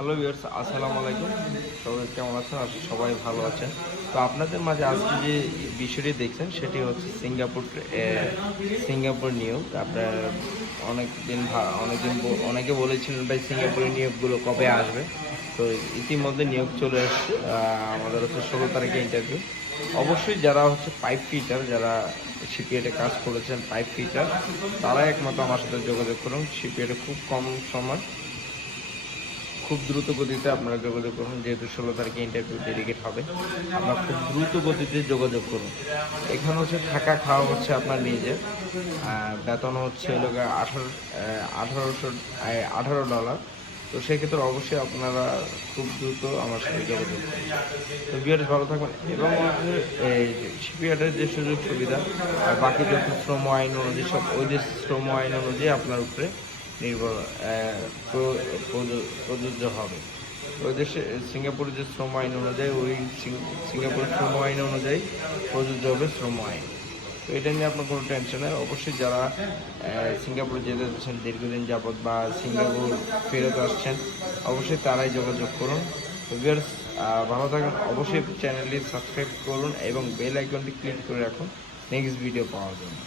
Hello viewers, আসসালামু আলাইকুম। সবাই কেমন আছেন? আশা সবাই ভালো আছেন। তো আপনাদের মাঝে আজকে যে বিষয়টি দেখছেন সেটি হচ্ছে সিঙ্গাপুর নিয়োগ। আপনার অনেকে বলেছিলেন ভাই সিঙ্গাপুরের নিয়োগগুলো কবে আসবে। তো ইতিমধ্যে নিয়োগ চলে আসছে। আমাদের হচ্ছে 16 তারিখে ইন্টারভিউ। অবশ্যই যারা হচ্ছে পাইপ ফিটার, যারা শিপইয়ার্ডে কাজ করেছেন পাইপ ফিটার, তারাই একমাত্র আমার সাথে যোগাযোগ করুন। শিপইয়ার্ডে খুব কম সময়, খুব দ্রুত গতিতে আপনারা যোগাযোগ করুন। যেহেতু 16 তারিখে ইন্টারভিউ ডেডিকেট হবে, আপনারা খুব দ্রুত গতিতে যোগাযোগ করুন। এখানে হচ্ছে থাকা খাওয়া হচ্ছে আপনার নিজের। বেতন হচ্ছে হলো গিয়ে 18 $18। তো সেক্ষেত্রে অবশ্যই আপনারা খুব দ্রুত আমার সাথে যোগাযোগ করুন। তো ভিউয়ার্স ভালো থাকবেন এবং হচ্ছে এই শিপইয়ার্ডের যে সুযোগ সুবিধা আর বাকি যত শ্রম আইন অনুযায়ী সব ওই যে শ্রম আইন অনুযায়ী আপনার উপরে নির্ভর প্রযোজ্য হবে। ওই দেশে সিঙ্গাপুরের যে শ্রম আইন অনুযায়ী সিঙ্গাপুরের শ্রম আইন অনুযায়ী প্রযোজ্য হবে শ্রম আইন। তো এটা নিয়ে আপনার কোনো টেনশন নেই। অবশ্যই যারা সিঙ্গাপুরে যেতে চাচ্ছেন দীর্ঘদিন যাবৎ বা সিঙ্গাপুর ফেরত আসছেন, অবশ্যই তারাই যোগাযোগ করুন। তো ভিউয়ার্স ভালো থাকুন। অবশ্যই চ্যানেলটি সাবস্ক্রাইব করুন এবং বেল আইকনটি ক্লিক করে রাখুন নেক্সট ভিডিও পাওয়ার জন্য।